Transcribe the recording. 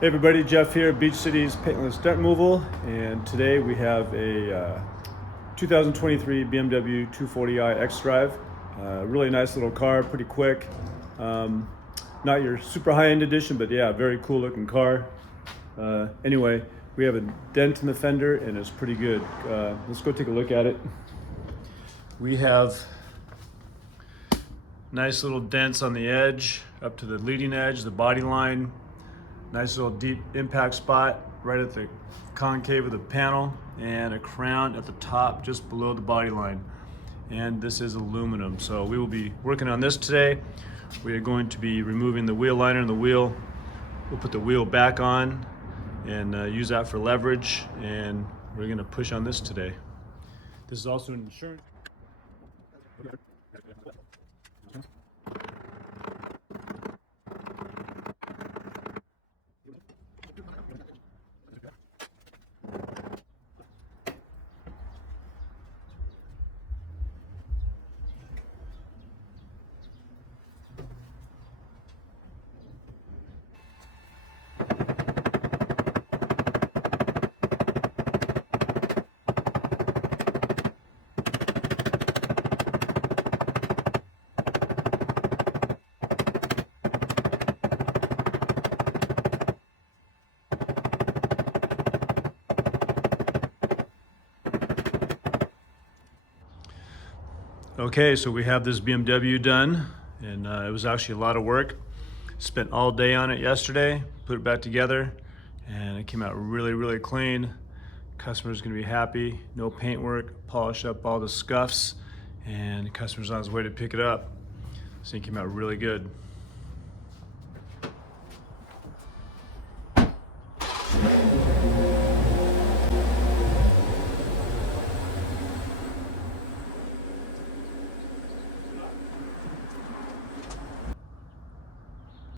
Hey everybody, Jeff here, Beach City's Paintless Dent Removal, and today we have a 2023 BMW 240i X-Drive. Really nice little car, pretty quick. Not your super high-end edition, but yeah, very cool looking car. Anyway, we have a dent in the fender and it's pretty good. Let's go take a look at it. We have nice little dents on the edge, up to the leading edge, the body line. Nice little deep impact spot right at the concave of the panel, and a crown at the top just below the body line. And this is aluminum, so we will be working on this today. We are going to be removing the wheel liner and the wheel. We'll put the wheel back on and use that for leverage, and we're going to push on this today. This is also an insurance. Okay, so we have this BMW done, and it was actually a lot of work. Spent all day on it yesterday, put it back together, and it came out really clean. Customer's gonna be happy. No paint work, polish up all the scuffs, and the customer's on his way to pick it up. So it came out really good.